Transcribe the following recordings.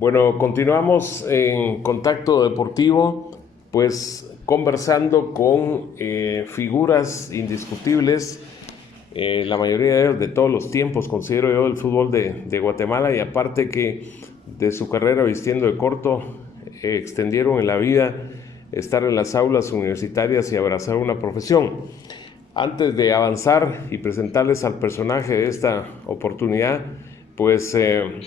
Bueno, continuamos en Contacto Deportivo, pues conversando con figuras indiscutibles, la mayoría de ellos de todos los tiempos, considero yo, del fútbol de Guatemala, y aparte que de su carrera vistiendo de corto, extendieron en la vida estar en las aulas universitarias y abrazar una profesión. Antes de avanzar y presentarles al personaje de esta oportunidad, pues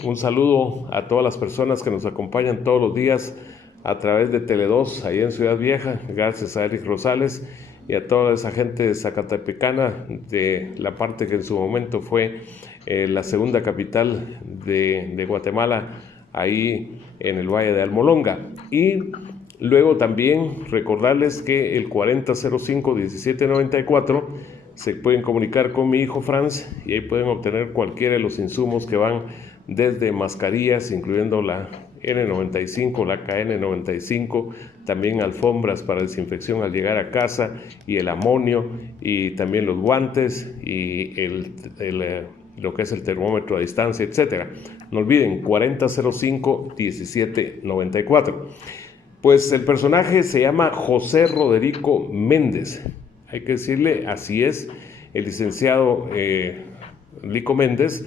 un saludo a todas las personas que nos acompañan todos los días a través de Tele2, ahí en Ciudad Vieja, gracias a Eric Rosales y a toda esa gente zacatepecana de la parte que en su momento fue la segunda capital de Guatemala, ahí en el Valle de Almolonga. Y luego también recordarles que el 4005-1794 se pueden comunicar con mi hijo Franz y ahí pueden obtener cualquiera de los insumos que van desde mascarillas, incluyendo la N95, la KN95, también alfombras para desinfección al llegar a casa y el amonio y también los guantes y lo que es el termómetro a distancia, etcétera. No olviden, 4005-1794. Pues el personaje se llama José Roderico Méndez. Hay que decirle, así es, el licenciado Lico Méndez,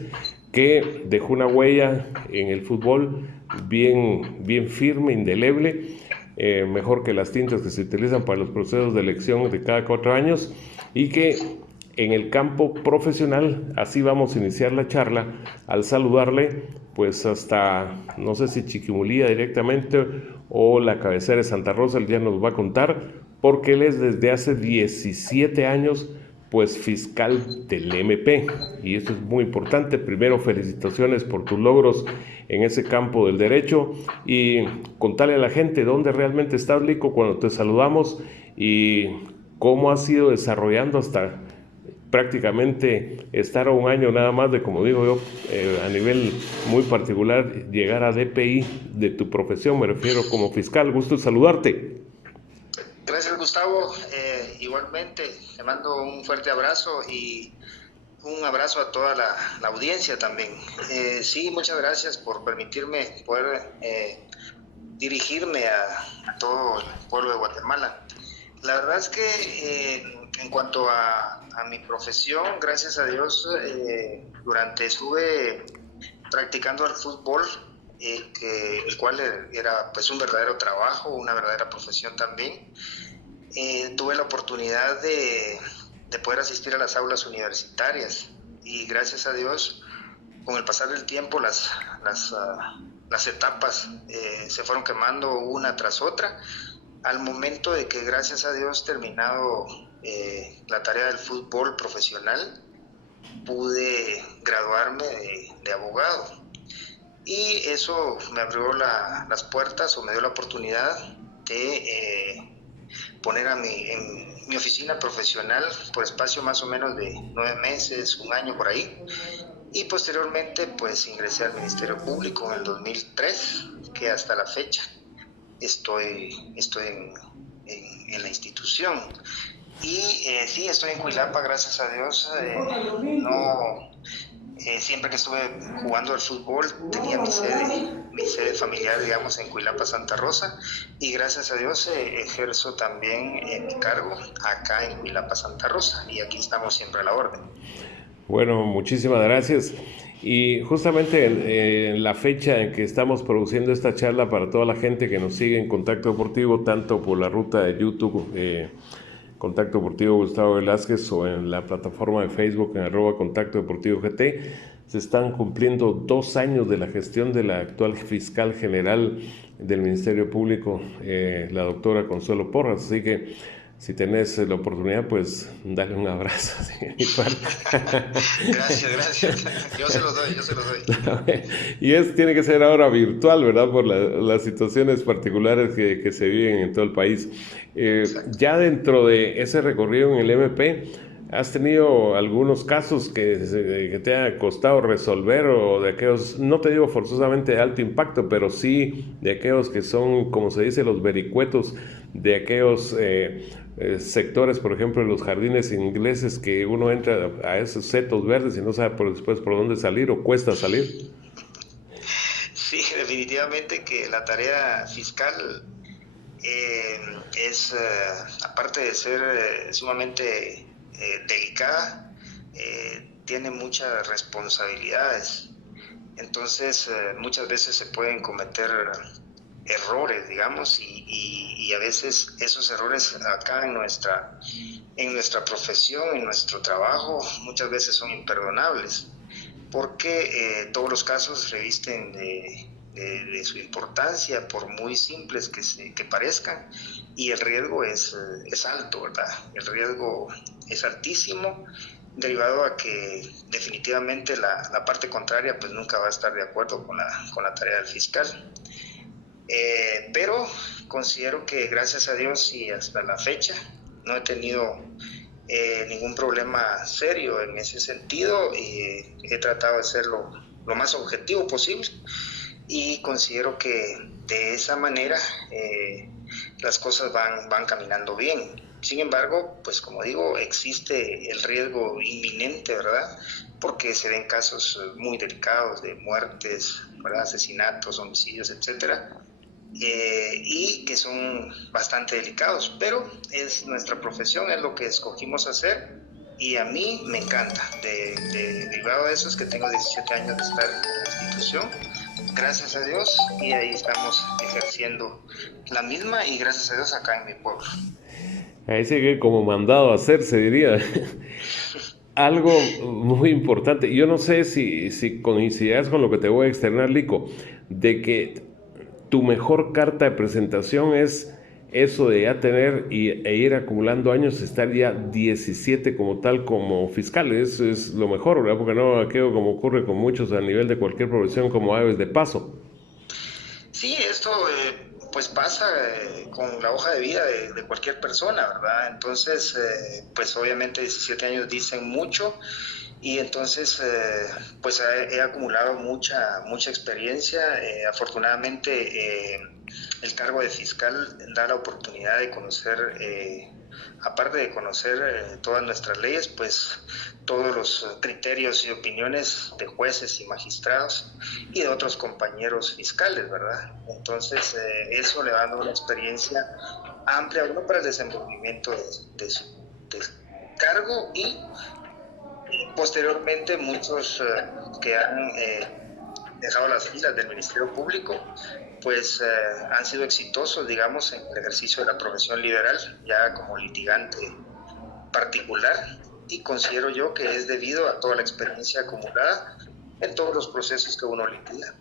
que dejó una huella en el fútbol bien firme, indeleble, mejor que las tintas que se utilizan para los procesos de elección de cada 4 años, y que en el campo profesional, así vamos a iniciar la charla, al saludarle, pues hasta, no sé si Chiquimulía directamente o la cabecera de Santa Rosa, él ya nos va a contar, porque él es desde hace 17 años, pues fiscal del MP, y esto es muy importante. Primero, felicitaciones por tus logros en ese campo del derecho, y contarle a la gente dónde realmente estás, Lico, cuando te saludamos, y cómo has ido desarrollando hasta prácticamente estar a un año nada más de, como digo yo, a nivel muy particular, llegar a DPI de tu profesión, me refiero como fiscal. Gusto en saludarte. Gracias, Gustavo. Igualmente, te mando un fuerte abrazo y un abrazo a toda la audiencia también. Sí, muchas gracias por permitirme poder dirigirme a todo el pueblo de Guatemala. La verdad es que en cuanto a mi profesión, gracias a Dios, estuve practicando el fútbol, el cual era pues un verdadero trabajo, una verdadera profesión también. Tuve la oportunidad de poder asistir a las aulas universitarias y gracias a Dios, con el pasar del tiempo, las etapas se fueron quemando una tras otra, al momento de que, gracias a Dios, terminado la tarea del fútbol profesional, pude graduarme de abogado. Y eso me abrió las puertas, o me dio la oportunidad de poner en mi oficina profesional por espacio más o menos de 9 meses, un año por ahí. Y posteriormente pues ingresé al Ministerio Público en el 2003, que hasta la fecha estoy en la institución. Y sí, estoy en Cuilapa, gracias a Dios. Siempre que estuve jugando al fútbol tenía mi sede familiar, digamos, en Cuilapa, Santa Rosa, y gracias a Dios ejerzo también mi cargo acá en Cuilapa, Santa Rosa, y aquí estamos siempre a la orden. Bueno, muchísimas gracias. Y justamente en la fecha en que estamos produciendo esta charla, para toda la gente que nos sigue en Contacto Deportivo, tanto por la ruta de YouTube, Contacto Deportivo Gustavo Velázquez, o en la plataforma de Facebook en @Contacto Deportivo GT, se están cumpliendo 2 años de la gestión de la actual fiscal general del Ministerio Público, la doctora Consuelo Porras. Así que si tenés la oportunidad, pues dale un abrazo. Gracias. Yo se los doy. Y tiene que ser ahora virtual, ¿verdad? Por las situaciones particulares que se viven en todo el país. Ya dentro de ese recorrido en el MP, ¿has tenido algunos casos que te ha costado resolver, o de aquellos, no te digo forzosamente de alto impacto, pero sí de aquellos que son, como se dice, los vericuetos, de aquellos sectores, por ejemplo, en los jardines ingleses, que uno entra a esos setos verdes y no sabe después por dónde salir, o cuesta salir? Sí, definitivamente que la tarea fiscal es, aparte de ser sumamente delicada, tiene muchas responsabilidades. Entonces, muchas veces se pueden cometer errores, digamos, y a veces esos errores acá en nuestra profesión, en nuestro trabajo, muchas veces son imperdonables, porque todos los casos revisten de su importancia, por muy simples que parezcan, y el riesgo es alto, ¿verdad? El riesgo es altísimo, derivado a que definitivamente la parte contraria pues nunca va a estar de acuerdo con la tarea del fiscal. Pero considero que gracias a Dios y hasta la fecha no he tenido ningún problema serio en ese sentido. He tratado de ser lo más objetivo posible y considero que de esa manera las cosas van caminando bien. Sin embargo, pues como digo, existe el riesgo inminente, ¿verdad? Porque se ven casos muy delicados de muertes, ¿verdad? Asesinatos, homicidios, etcétera, y que son bastante delicados, pero es nuestra profesión, es lo que escogimos hacer y a mí me encanta. Derivado de eso es que tengo 17 años de estar en la institución, gracias a Dios, y ahí estamos ejerciendo la misma y gracias a Dios acá en mi pueblo. Ahí sigue como mandado a hacer, se diría. Algo muy importante, yo no sé si coincidirás con lo que te voy a externar, Lico, de que tu mejor carta de presentación es eso de ya tener e ir acumulando años, estar ya 17 como tal, como fiscal. Eso es lo mejor, ¿verdad? Porque no aquello como ocurre con muchos a nivel de cualquier profesión como aves de paso. Sí, esto pues pasa con la hoja de vida de cualquier persona, ¿verdad? Entonces, pues obviamente 17 años dicen mucho y entonces pues he acumulado mucha experiencia. Afortunadamente el cargo de fiscal da la oportunidad de conocer, aparte de conocer todas nuestras leyes, pues todos los criterios y opiniones de jueces y magistrados y de otros compañeros fiscales, ¿verdad? Entonces, eso le va dando una experiencia amplia a uno para el desenvolvimiento de su cargo y posteriormente muchos que han dejado las filas del Ministerio Público, pues han sido exitosos, digamos, en el ejercicio de la profesión liberal, ya como litigante particular, y considero yo que es debido a toda la experiencia acumulada en todos los procesos que uno litiga.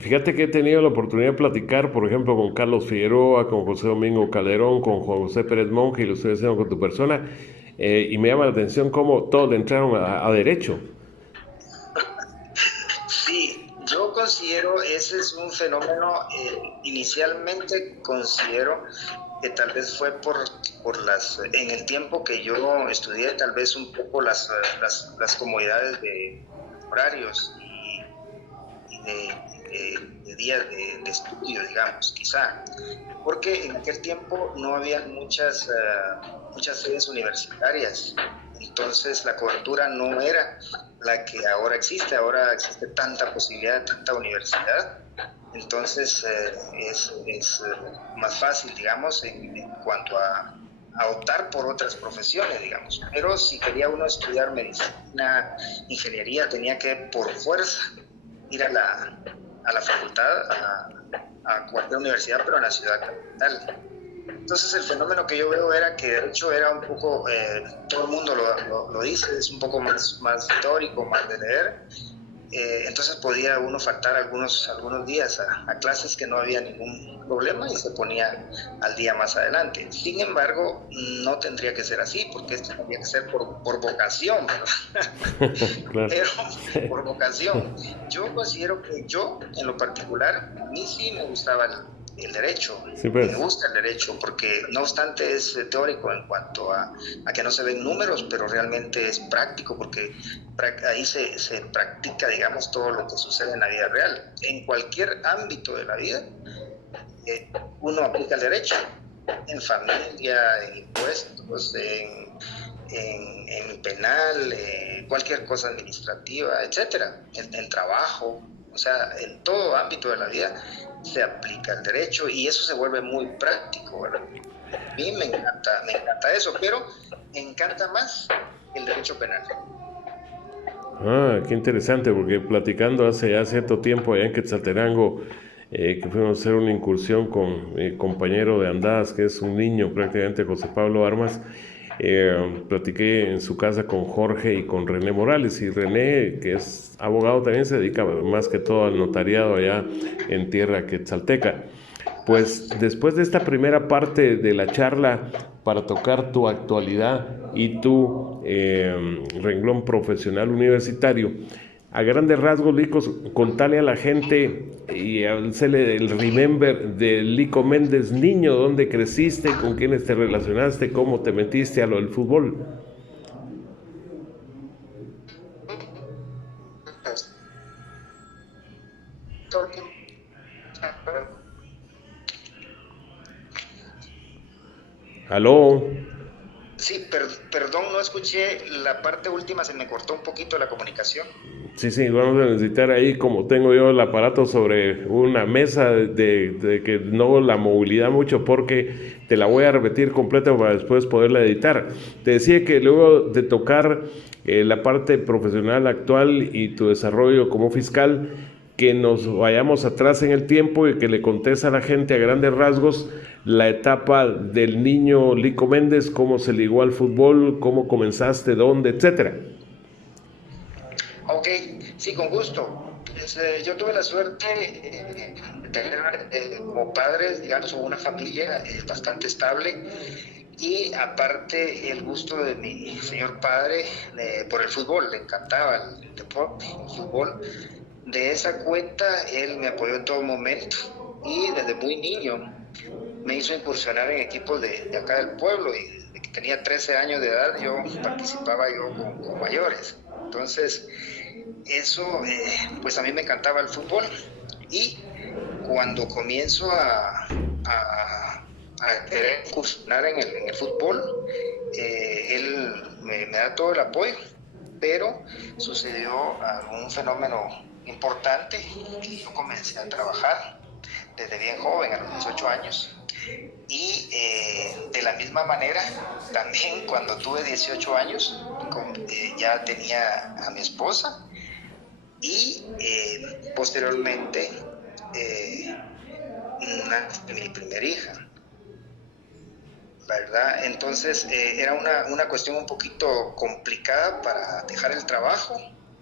Fíjate que he tenido la oportunidad de platicar, por ejemplo, con Carlos Figueroa, con José Domingo Calderón, con Juan José Pérez Monge, y lo estoy haciendo con tu persona, y me llama la atención cómo todos le entraron a derecho. Sí, yo considero ese es un fenómeno, inicialmente considero que tal vez fue en el tiempo que yo estudié, tal vez un poco las comodidades de horarios de días de estudio, digamos, quizá, porque en aquel tiempo no había muchas sedes universitarias, entonces la cobertura no era la que ahora existe tanta posibilidad, tanta universidad, entonces es más fácil, digamos, en cuanto a optar por otras profesiones, digamos. Pero si quería uno estudiar medicina, ingeniería, tenía que por fuerza ir a la facultad, a cualquier universidad, pero en la ciudad capital. Entonces el fenómeno que yo veo era que de hecho era un poco, todo el mundo lo dice, es un poco más teórico, más de leer, entonces podía uno faltar algunos días a clases que no había ningún problema y se ponía al día más adelante. Sin embargo, no tendría que ser así, porque esto tendría que ser por vocación, ¿verdad? Claro. Pero por vocación. Yo considero que yo, en lo particular, a mí sí me gustaba el derecho, Sí, y me pues. gusta el derecho, porque no obstante es teórico en cuanto a que no se ven números, pero realmente es práctico, porque ahí se practica, digamos, todo lo que sucede en la vida real. En cualquier ámbito de la vida, uno aplica el derecho, en familia, en impuestos, en penal, cualquier cosa administrativa, etcétera, en trabajo. O sea, en todo ámbito de la vida se aplica el derecho y eso se vuelve muy práctico, ¿verdad? A mí me encanta eso, pero me encanta más el derecho penal. Ah, qué interesante, porque platicando hace ya cierto tiempo allá en Quetzaltenango, que fuimos a hacer una incursión con mi compañero de andadas, que es un niño prácticamente, José Pablo Armas, platiqué en su casa con Jorge y con René Morales, y René, que es abogado, también se dedica más que todo al notariado allá en tierra quetzalteca. Pues después de esta primera parte de la charla para tocar tu actualidad y tu renglón profesional universitario, a grandes rasgos, Licos, contale a la gente y hacerle el remember de Lico Méndez, niño, dónde creciste, con quiénes te relacionaste, cómo te metiste a lo del fútbol. ¿Aló? Sí, perdón, no escuché la parte última, se me cortó un poquito la comunicación. Sí, sí, vamos a necesitar ahí, como tengo yo el aparato sobre una mesa, de que no la movilidad mucho, porque te la voy a repetir completa para después poderla editar. Te decía que luego de tocar la parte profesional actual y tu desarrollo como fiscal, que nos vayamos atrás en el tiempo y que le contes a la gente a grandes rasgos la etapa del niño Lico Méndez, cómo se ligó al fútbol, cómo comenzaste, dónde, etcétera. Ok, sí, con gusto. Pues, yo tuve la suerte de tener como padres, digamos, una familia bastante estable y aparte el gusto de mi señor padre por el fútbol, le encantaba el deporte, el fútbol. De esa cuenta él me apoyó en todo momento y desde muy niño me hizo incursionar en equipos de acá del pueblo y desde que tenía 13 años de edad yo participaba yo con mayores. Entonces, eso, pues a mí me encantaba el fútbol y cuando comienzo a querer incursionar en el fútbol, él me da todo el apoyo, pero sucedió algún fenómeno importante y yo comencé a trabajar desde bien joven, a los 18 años, y de la misma manera, también cuando tuve 18 años, ya tenía a mi esposa y posteriormente nace mi primera hija, ¿verdad? Entonces era una cuestión un poquito complicada para dejar el trabajo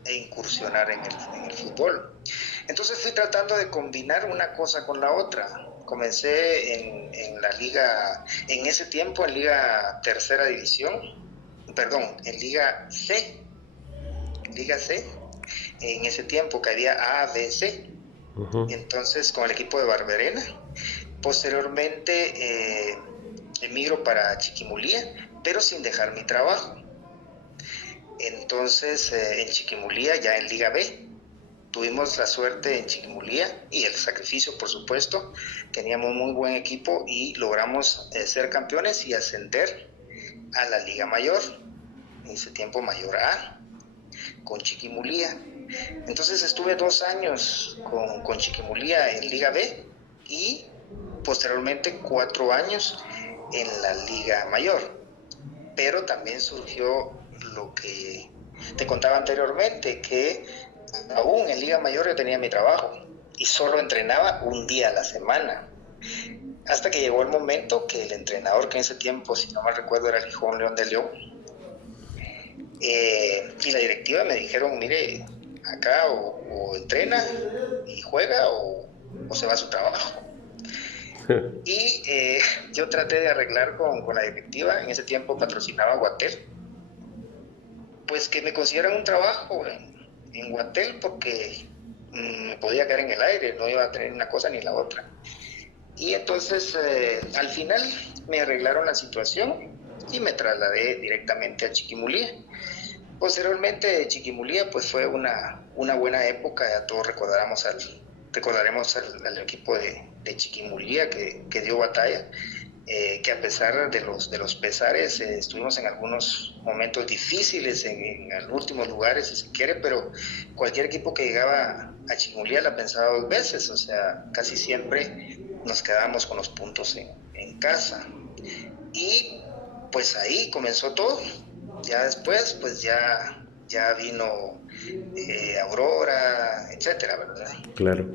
e incursionar en el fútbol. Entonces fui tratando de combinar una cosa con la otra. Comencé en la liga, en ese tiempo en liga tercera división, perdón, en liga C, en ese tiempo que había A, B, C. Entonces con el equipo de Barberena. Posteriormente emigro para Chiquimulía, pero sin dejar mi trabajo. Entonces en Chiquimulía, ya en Liga B, tuvimos la suerte en Chiquimulía y el sacrificio, por supuesto. Teníamos muy buen equipo y logramos ser campeones y ascender a la Liga Mayor, en ese tiempo Mayor A, con Chiquimulía. Entonces estuve 2 años con Chiquimulía en Liga B y posteriormente 4 años en la Liga Mayor. Pero también surgió lo que te contaba anteriormente, que aún en Liga Mayor yo tenía mi trabajo y solo entrenaba un día a la semana. Hasta que llegó el momento que el entrenador, que en ese tiempo, si no mal recuerdo, era el Gijón León de León, y la directiva me dijeron, mire, acá o entrena y juega o se va a su trabajo. Y yo traté de arreglar con la directiva, en ese tiempo patrocinaba Guatel, pues que me consiguieran un trabajo en Guatel porque me podía quedar en el aire, no iba a tener una cosa ni la otra. Y entonces al final me arreglaron la situación y me trasladé directamente a Chiquimulía. Posteriormente de Chiquimulía pues fue una buena época, ya todos recordaremos al equipo de Chiquimulía que dio batalla que a pesar de los pesares, estuvimos en algunos momentos difíciles, en últimos lugares, si se quiere, pero cualquier equipo que llegaba a Chimulia la pensaba dos veces, o sea, casi siempre nos quedábamos con los puntos en casa. Y pues ahí comenzó todo. Ya después, pues ya vino Aurora, etcétera, ¿verdad? Claro.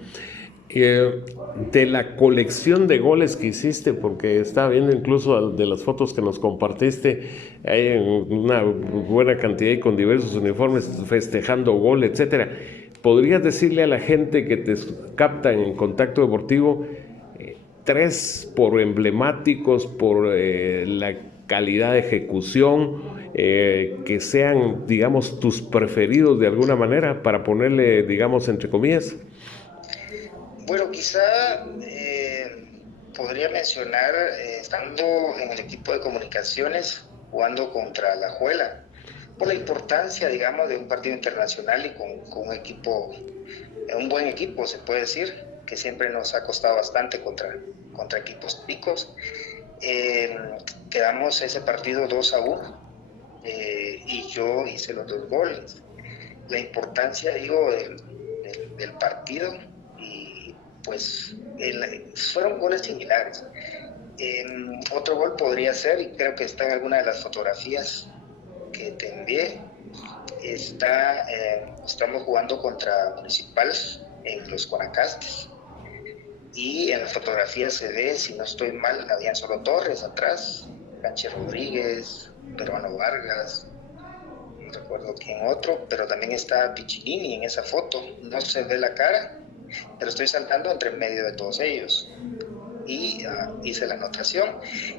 De la colección de goles que hiciste, porque estaba viendo incluso de las fotos que nos compartiste, hay una buena cantidad y con diversos uniformes festejando gol, etcétera. ¿Podrías decirle a la gente que te capta en Contacto Deportivo tres por emblemáticos, por la calidad de ejecución, que sean, digamos, tus preferidos de alguna manera, para ponerle, digamos, entre comillas? Bueno, quizá podría mencionar, estando en el equipo de comunicaciones, jugando contra la Juela, por la importancia, digamos, de un partido internacional y con un equipo, un buen equipo, se puede decir, que siempre nos ha costado bastante contra equipos picos. Quedamos ese partido 2-1, y yo hice los 2 goles. La importancia, digo, del partido, y pues fueron goles similares. Otro gol podría ser, y creo que está en alguna de las fotografías que te envié, estamos jugando contra Municipal en los Guanacastes, y en la fotografía se ve, si no estoy mal, habían solo Torres atrás, Canche Rodríguez, Peruano Vargas, no recuerdo quién otro, pero también está Piccinini en esa foto. No se ve la cara, pero estoy saltando entre medio de todos ellos. Y hice la anotación.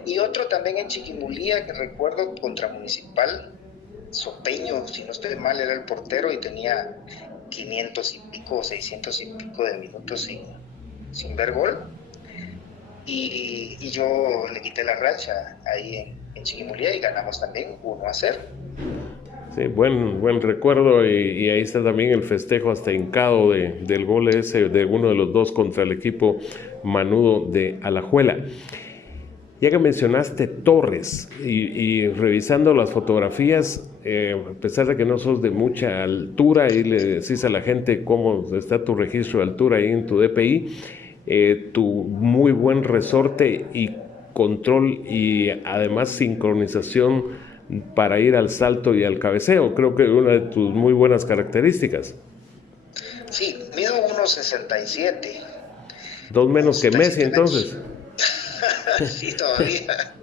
Y otro también en Chiquimulía, que recuerdo, contra Municipal, Sopeño, si no estoy mal, era el portero y tenía 500 y pico, 600 y pico de minutos sin ver gol. Y yo le quité la racha ahí en Chiquimulía y ganamos también 1-0. Sí, buen recuerdo, y ahí está también el festejo hasta hincado del gol ese de uno de los dos contra el equipo manudo de Alajuela. Ya que mencionaste Torres y revisando las fotografías, a pesar de que no sos de mucha altura y le decís a la gente cómo está tu registro de altura ahí en tu DPI, tu muy buen resorte y control y además sincronización para ir al salto y al cabeceo, creo que es una de tus muy buenas características. Sí, mido 1,67. Dos menos que Messi 1,67 entonces. metros. Sí, todavía.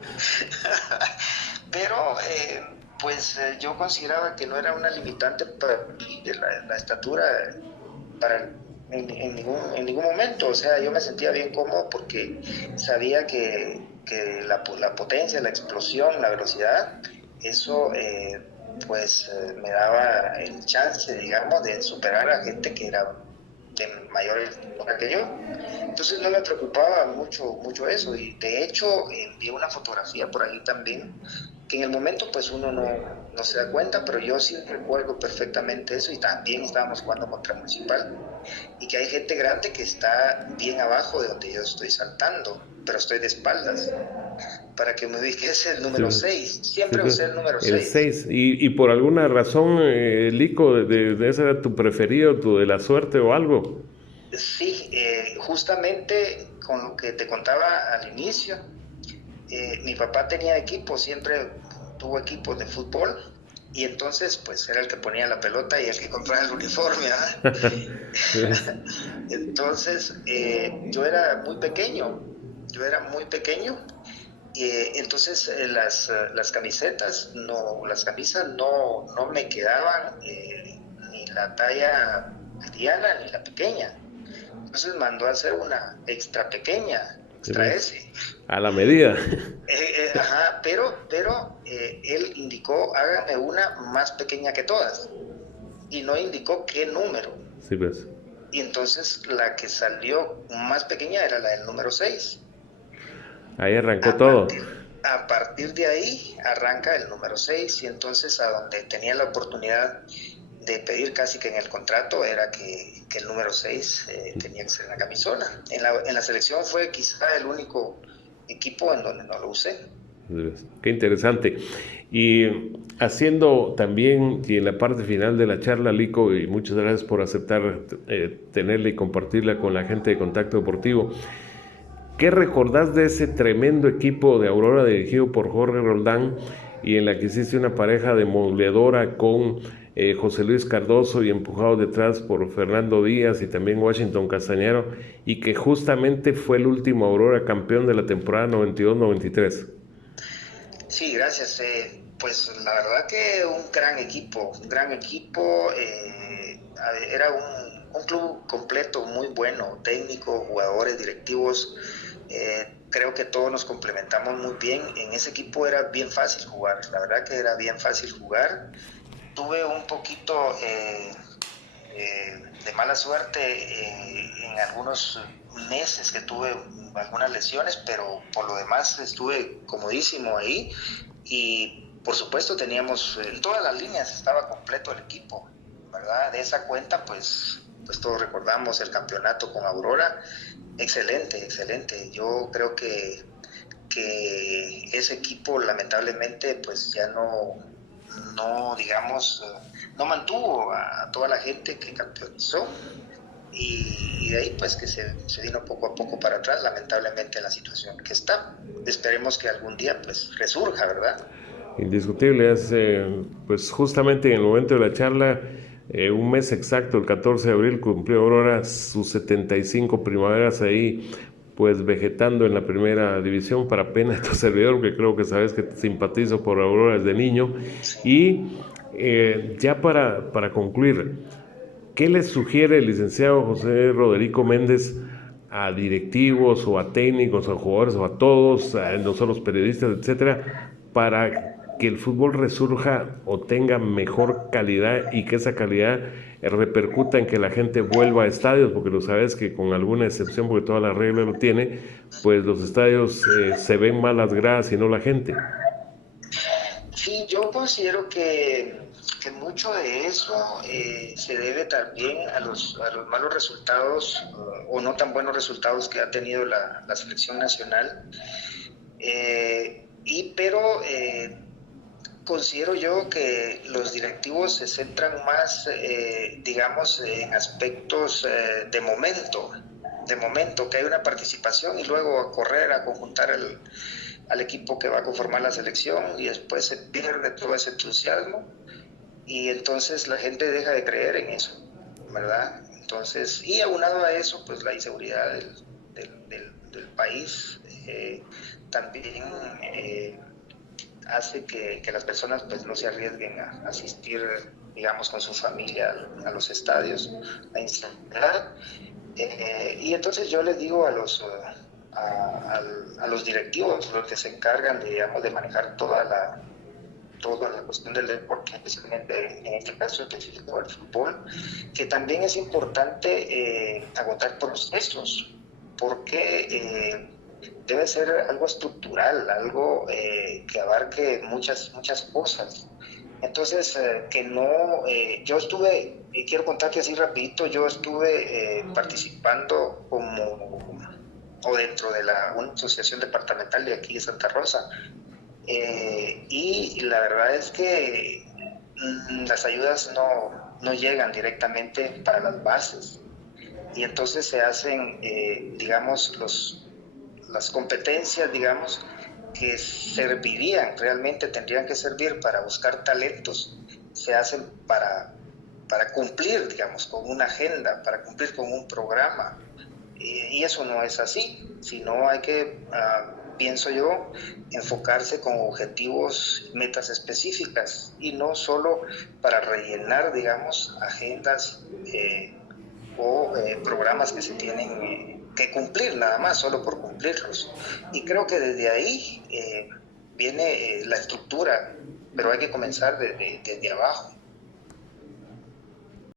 Pero, yo consideraba que no era una limitante para mí de la estatura para, en ningún momento. O sea, yo me sentía bien cómodo porque sabía que la potencia, la explosión, la velocidad, eso me daba el chance, digamos, de superar a gente que era de mayor altura que yo. Entonces no me preocupaba mucho eso, y de hecho envié una fotografía por ahí también, que en el momento pues uno no se da cuenta, pero yo sí recuerdo perfectamente eso, y también estábamos jugando contra Municipal, y que hay gente grande que está bien abajo de donde yo estoy saltando, pero estoy de espaldas, para que me ubiques el Sí, número 6. sí, Siempre usé el número el 6. 6. Y por alguna razón, Lico, de ese era tu preferido, tu de la suerte o algo. Sí, justamente con lo que te contaba al inicio, mi papá tenía equipo, siempre tuvo equipos de fútbol, y entonces pues era el que ponía la pelota y el que compraba el uniforme, ¿ah? Entonces yo era muy pequeño, entonces las camisetas, las camisas no me quedaban, ni la talla mediana ni la pequeña. Entonces mandó a hacer una extra pequeña, Sí, extra pues, S. a la medida. Ajá, pero él indicó, hágame una más pequeña que todas, y no indicó qué número. Sí, pues. Y entonces la que salió más pequeña era la del número 6. Ahí arrancó A todo. partir, a partir de ahí arranca el número 6, y entonces a donde tenía la oportunidad de pedir casi que en el contrato era que el número 6 tenía que ser en la camisola. En la selección fue quizá el único equipo en donde no lo usé. Qué interesante. Y haciendo también, y en la parte final de la charla, Lico, y muchas gracias por aceptar tenerla y compartirla con la gente de Contacto Deportivo. ¿Qué recordás de ese tremendo equipo de Aurora dirigido por Jorge Roldán y en la que hiciste una pareja demoledora con José Luis Cardoso y empujado detrás por Fernando Díaz y también Washington Castañero, y que justamente fue el último Aurora campeón de la temporada 92-93? Sí, gracias. Pues la verdad que un gran equipo, un gran equipo. Era un club completo, muy bueno, técnico, jugadores, directivos. Creo que todos nos complementamos muy bien. En ese equipo era bien fácil jugar, la verdad que era bien fácil jugar. Tuve un poquito de mala suerte en algunos meses que tuve algunas lesiones, pero por lo demás estuve comodísimo ahí y por supuesto teníamos en todas las líneas, estaba completo el equipo, ¿verdad? De esa cuenta pues todos recordamos el campeonato con Aurora, excelente, excelente. Yo creo que ese equipo lamentablemente pues ya no digamos, no mantuvo a toda la gente que campeonizó y de ahí pues que se vino poco a poco para atrás, lamentablemente en la situación que está. Esperemos que algún día pues resurja, ¿verdad? Indiscutible, es pues justamente en el momento de la charla, un mes exacto, el 14 de abril, cumplió Aurora sus 75 primaveras ahí, pues vegetando en la primera división, para pena de tu servidor, que creo que sabes que simpatizo por Aurora desde niño. Sí. Y ya para concluir, ¿qué les sugiere el licenciado José Roderico Méndez a directivos o a técnicos, a jugadores o a todos, a nosotros periodistas, etcétera, para que el fútbol resurja o tenga mejor calidad y que esa calidad repercuta en que la gente vuelva a estadios? Porque lo sabes que con alguna excepción, porque toda la regla lo tiene, pues los estadios se ven más las gradas y no la gente. Sí, yo considero que mucho de eso se debe también a los malos resultados o no tan buenos resultados que ha tenido la selección nacional. Pero considero yo que los directivos se centran más, digamos, en aspectos de momento, que hay una participación y luego a correr, a conjuntar al equipo que va a conformar la selección y después se pierde todo ese entusiasmo y entonces la gente deja de creer en eso, ¿verdad? Entonces, y aunado a eso, pues la inseguridad del país también hace que las personas pues no se arriesguen a asistir, digamos, con su familia a los estadios, la inseguridad. Y entonces yo les digo a los directivos, los que se encargan, digamos, de manejar toda la cuestión del deporte, especialmente en este caso específico del fútbol, que también es importante agotar procesos, porque debe ser algo estructural, algo que abarque muchas cosas. Entonces, que no, yo estuve, quiero contarte así rapidito, yo estuve participando o dentro de una asociación departamental de aquí de Santa Rosa, y la verdad es que las ayudas no llegan directamente para las bases y entonces se hacen, digamos, las competencias, digamos, que servirían, realmente tendrían que servir para buscar talentos, se hacen para cumplir, digamos, con una agenda, para cumplir con un programa. Y eso no es así, sino hay que, pienso yo, enfocarse con objetivos, metas específicas y no solo para rellenar, digamos, agendas o programas que se tienen que cumplir nada más, solo por cumplirlos. Y creo que desde ahí viene la estructura, pero hay que comenzar desde abajo.